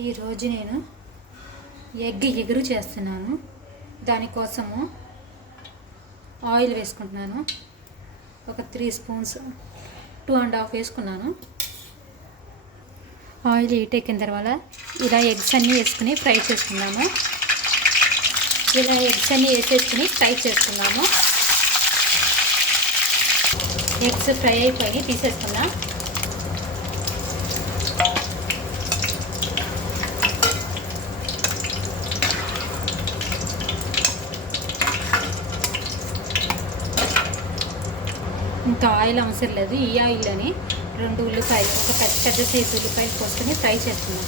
ఈరోజు నేను ఎగ్ ఎగురు చేస్తున్నాను. దానికోసము ఆయిల్ వేసుకుంటున్నాను. ఒక 3 స్పూన్స్ 2.5 వేసుకున్నాను. ఆయిల్ హీట్ ఎక్కిన తర్వాత ఇలా ఎగ్స్ అన్నీ వేసుకుని ఫ్రై చేసుకున్నాము. ఇలా ఎగ్స్ అన్నీ వేసేసుకుని ఫ్రై చేసుకున్నాము. ఎగ్స్ ఫ్రై అయిపోయి తీసేసుకున్నాం. ఇంత ఆయిల్ అవసరం లేదు. ఈ ఆయిల్లోని 2 ఉల్లిపాయలు, ఒక పెద్ద సైజు ఉల్లిపాయలు పోసుకొని ఫ్రై చేసుకున్నాం.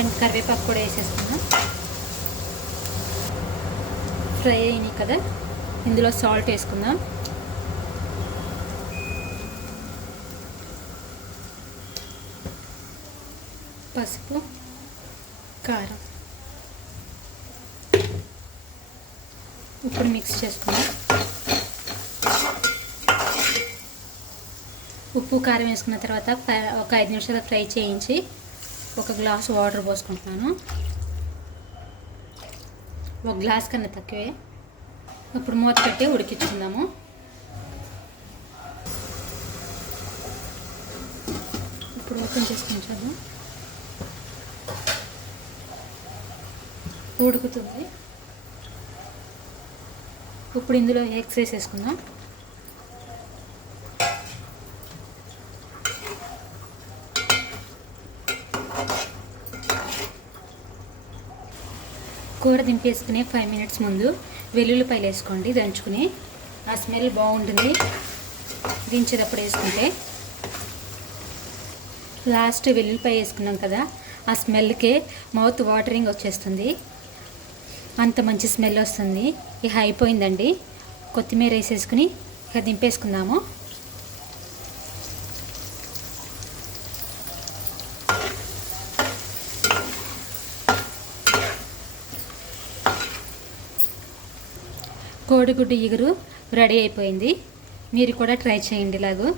అండ్ కరివేపాకు కూడా వేసేసుకున్నాం. ఫ్రై అయినాయి కదా, ఇందులో సాల్ట్ వేసుకుందాం. పసుపు, కారం. ఇప్పుడు మిక్స్ చేసుకుందాం. ఉప్పు కారం వేసుకున్న తర్వాత ఒక 5 నిమిషాలు ఫ్రై చేయించి ఒక గ్లాస్ వాటర్ పోసుకుంటున్నాను. ఒక గ్లాస్ కన్నా తక్కువే. ఇప్పుడు మూత పెట్టి ఉడికించుకుందాము. ఇప్పుడు ఓపెన్ చేసుకుని చూద్దాం. ఉడుకుతుంది. ఇప్పుడు ఇందులో ఎగ్స్ వేసేసుకుందాం. కూర దింపేసుకునే 5 మినిట్స్ ముందు వెల్లుల్లిపాయలు వేసుకోండి దంచుకుని. ఆ స్మెల్ బాగుంటుంది దించేటప్పుడు వేసుకుంటే. లాస్ట్ వెల్లుల్లిపాయ వేసుకున్నాం కదా, ఆ స్మెల్కే మౌత్ వాటరింగ్ వచ్చేస్తుంది. అంత మంచి స్మెల్ వస్తుంది. ఇక అయిపోయిందండి. కొత్తిమీర వేసేసుకుని ఇక దింపేసుకుందాము. కోడిగుడ్డు ఇగురు రెడీ అయిపోయింది. మీరు కూడా ట్రై చేయండి ఇలాగూ.